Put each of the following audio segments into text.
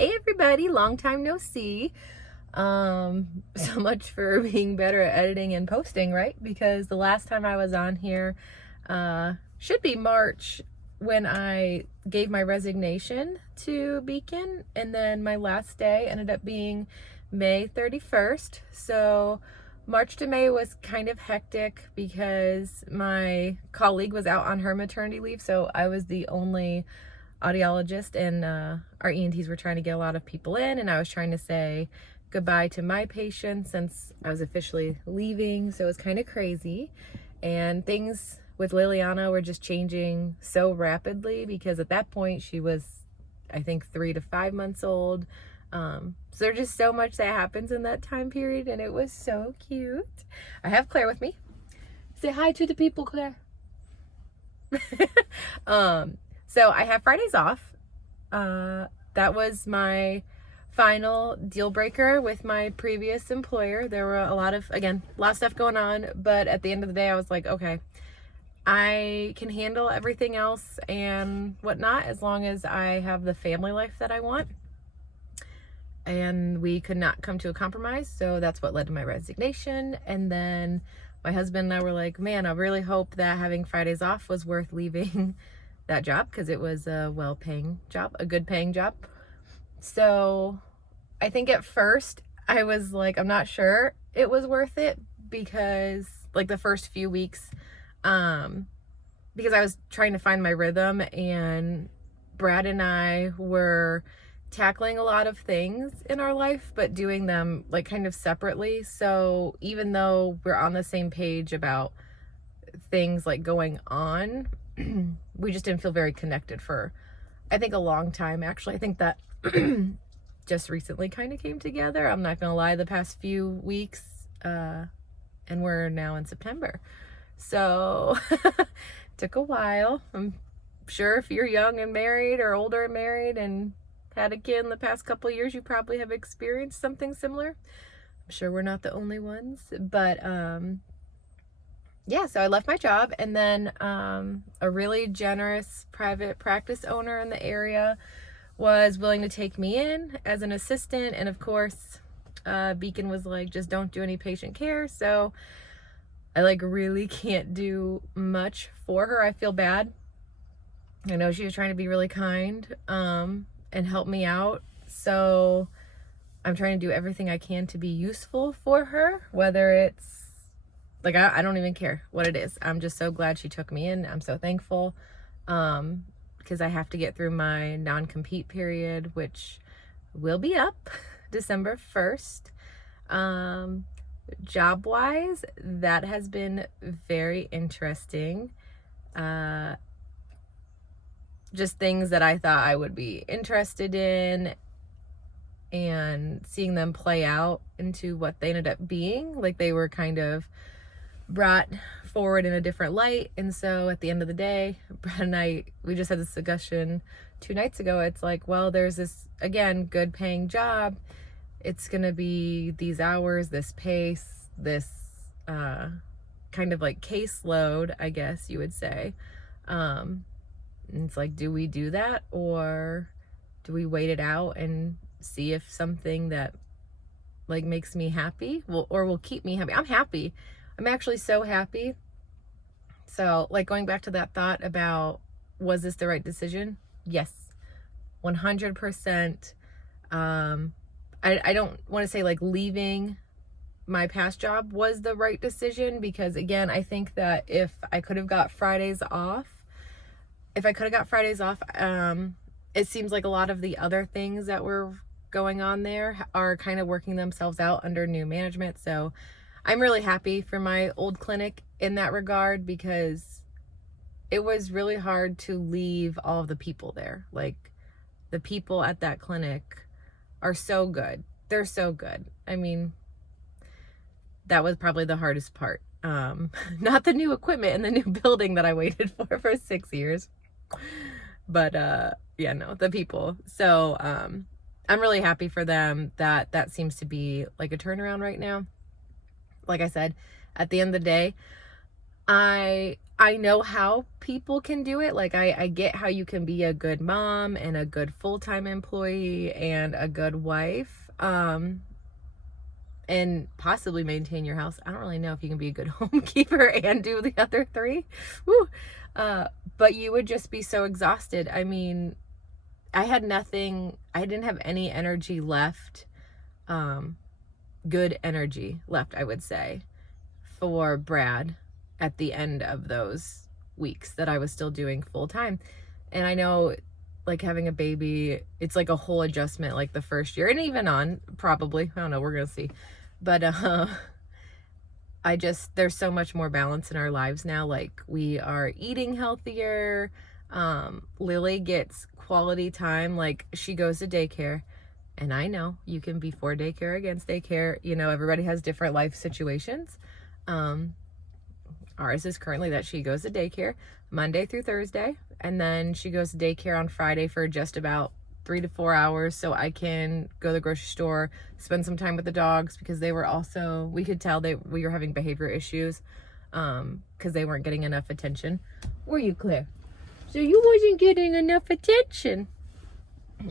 Hey everybody, long time no see. So much for being better at editing and posting, right? Because the last time I was on here should be March when I gave my resignation to Beacon, and then my last day ended up being May 31st. So March to May was kind of hectic because my colleague was out on her maternity leave, so I was the only audiologist, and our ENTs were trying to get a lot of people in, and I was trying to say goodbye to my patients since I was officially leaving. So it was kind of crazy, and things with Liliana were just changing so rapidly because at that point she was, I think, 3 to 5 months old. So there's just so much that happens in that time period, and it was so cute. I have Claire with me. Say hi to the people, Claire. So I have Fridays off. That was my final deal breaker with my previous employer. There were a lot of stuff going on, but at the end of the day, I was like, okay, I can handle everything else and whatnot as long as I have the family life that I want. And we could not come to a compromise, so that's what led to my resignation. And then my husband and I were like, man, I really hope that having Fridays off was worth leaving that job, because it was a well-paying job, a good paying job. So I think at first I was like, I'm not sure it was worth it, because like the first few weeks, because I was trying to find my rhythm, and Brad and I were tackling a lot of things in our life, but doing them like kind of separately. So even though we're on the same page about things like going on, we just didn't feel very connected for, I think, a long time. Actually, I think that just recently kind of came together. I'm not gonna lie, the past few weeks, and we're now in September. So took a while. I'm sure if you're young and married or older and married and had a kid in the past couple of years, you probably have experienced something similar. I'm sure we're not the only ones, but yeah, so I left my job, and then a really generous private practice owner in the area was willing to take me in as an assistant. And of course, Beacon was like, just don't do any patient care. So I like really can't do much for her. I feel bad. I know she was trying to be really kind and help me out. So I'm trying to do everything I can to be useful for her, whether it's like, I don't even care what it is. I'm just so glad she took me in. I'm so thankful, because I have to get through my non-compete period, which will be up December 1st. Job-wise, that has been very interesting. Just things that I thought I would be interested in, and seeing them play out into what they ended up being. Like, they were kind of brought forward in a different light. And so at the end of the day, Brad and I, we just had this discussion 2 nights ago. It's like, well, there's this, again, good paying job. It's gonna be these hours, this pace, this kind of like caseload, I guess you would say. And it's like, do we do that, or do we wait it out and see if something that like makes me happy will keep me happy? I'm happy. I'm actually so happy. So like, going back to that thought about, was this the right decision? Yes, 100%. I don't want to say like leaving my past job was the right decision, because again, I think that if I could have got Fridays off, it seems like a lot of the other things that were going on there are kind of working themselves out under new management. So I'm really happy for my old clinic in that regard, because it was really hard to leave all of the people there. Like, the people at that clinic are so good. They're so good. I mean, that was probably the hardest part. Not the new equipment and the new building that I waited for 6 years. But yeah, no, the people. So I'm really happy for them that seems to be like a turnaround right now. Like I said, at the end of the day, I know how people can do it. Like I get how you can be a good mom and a good full-time employee and a good wife. And possibly maintain your house. I don't really know if you can be a good homekeeper and do the other three. Woo. But you would just be so exhausted. I mean, I didn't have any energy left, good energy left, I would say, for Brad at the end of those weeks that I was still doing full time. And I know, like, having a baby, it's like a whole adjustment, like the first year, and even on, probably, I don't know, we're gonna see. But there's so much more balance in our lives now. Like, we are eating healthier. Lily gets quality time. Like, she goes to daycare, and I know you can be for daycare, against daycare. You know, everybody has different life situations. Ours is currently that she goes to daycare Monday through Thursday, and then she goes to daycare on Friday for just about 3 to 4 hours, so I can go to the grocery store, spend some time with the dogs, because we could tell we were having behavior issues, because they weren't getting enough attention. Were you, Claire? So you wasn't getting enough attention.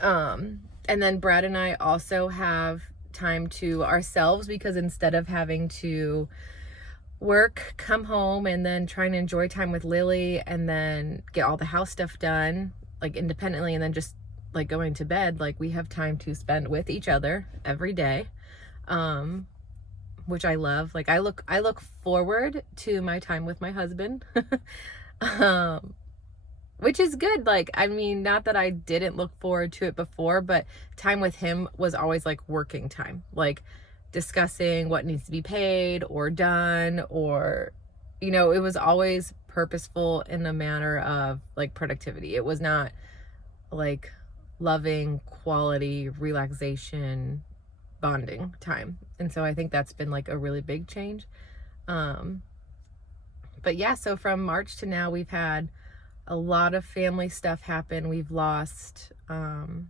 And then Brad and I also have time to ourselves, because instead of having to work, come home, and then trying to enjoy time with Lily, and then get all the house stuff done, like, independently, and then just, like, going to bed, like, we have time to spend with each other every day, which I love. Like, I look forward to my time with my husband, which is good. Like, I mean, not that I didn't look forward to it before, but time with him was always like working time, like discussing what needs to be paid or done, or, you know, it was always purposeful in a manner of like productivity. It was not like loving, quality, relaxation, bonding time. And so I think that's been like a really big change. But yeah, so from March to now, we've had a lot of family stuff happen. We've lost some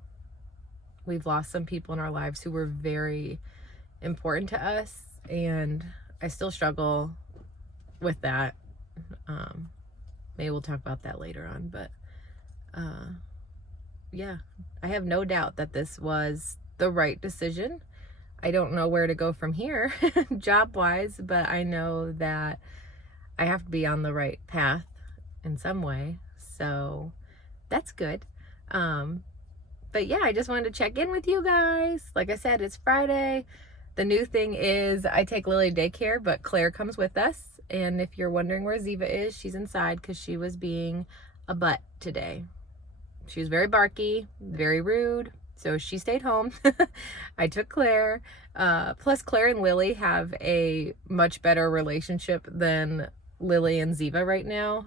people in our lives who were very important to us, and I still struggle with that. Maybe we'll talk about that later on, but yeah, I have no doubt that this was the right decision. I don't know where to go from here job wise, but I know that I have to be on the right path in some way, so that's good. But yeah, I just wanted to check in with you guys. Like I said, it's Friday. The new thing is I take Lily to daycare, but Claire comes with us. And if you're wondering where Ziva is, she's inside because she was being a butt today. She was very barky, very rude, so she stayed home. I took Claire. Plus, Claire and Lily have a much better relationship than Lily and Ziva right now,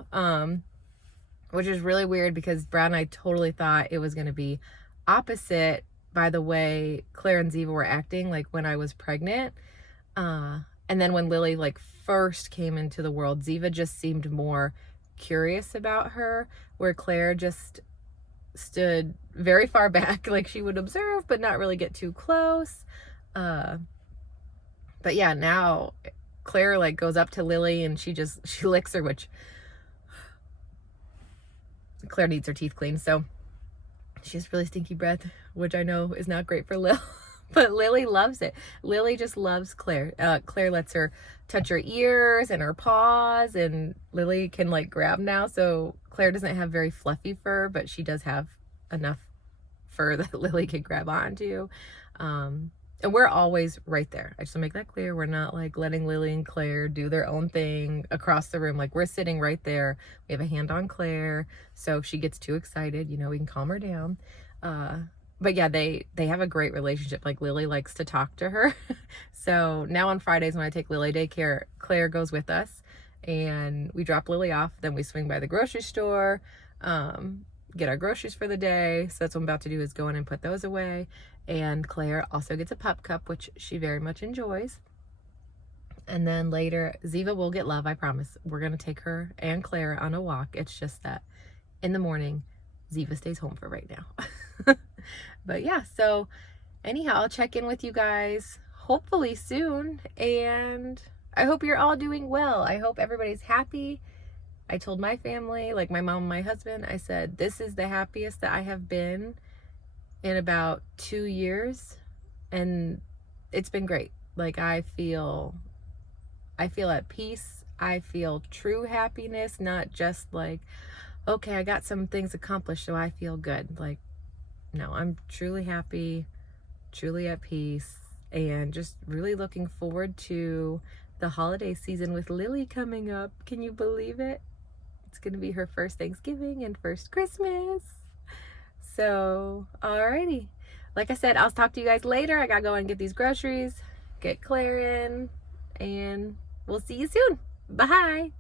which is really weird because Brad and I totally thought it was going to be opposite by the way Claire and Ziva were acting, like when I was pregnant. And then when Lily like first came into the world, Ziva just seemed more curious about her, where Claire just stood very far back, like she would observe but not really get too close. But yeah, now Claire like goes up to Lily and she licks her, which Claire needs her teeth cleaned, so she has really stinky breath, which I know is not great for Lil. But Lily loves it. Lily just loves Claire. Claire lets her touch her ears and her paws, and Lily can like grab now. So Claire doesn't have very fluffy fur, but she does have enough fur that Lily can grab onto. And we're always right there. I just want to make that clear. We're not like letting Lily and Claire do their own thing across the room. Like, we're sitting right there. We have a hand on Claire. So if she gets too excited, you know, we can calm her down. But yeah, they have a great relationship. Like, Lily likes to talk to her. So now on Fridays when I take Lily daycare, Claire goes with us and we drop Lily off. Then we swing by the grocery store, get our groceries for the day. So that's what I'm about to do, is go in and put those away. And Claire also gets a pup cup, which she very much enjoys. And then later, Ziva will get love, I promise. We're going to take her and Claire on a walk. It's just that in the morning, Ziva stays home for right now. But yeah, so anyhow, I'll check in with you guys hopefully soon. And I hope you're all doing well. I hope everybody's happy. I told my family, like my mom and my husband, I said, this is the happiest that I have been in about 2 years. And it's been great. Like I feel at peace. I feel true happiness, not just like, okay, I got some things accomplished, so I feel good. Like, no, I'm truly happy, truly at peace, and just really looking forward to the holiday season with Lily coming up. Can you believe it? It's going to be her first Thanksgiving and first Christmas. So, alrighty. Like I said, I'll talk to you guys later. I gotta go and get these groceries, get Claire in, and we'll see you soon. Bye.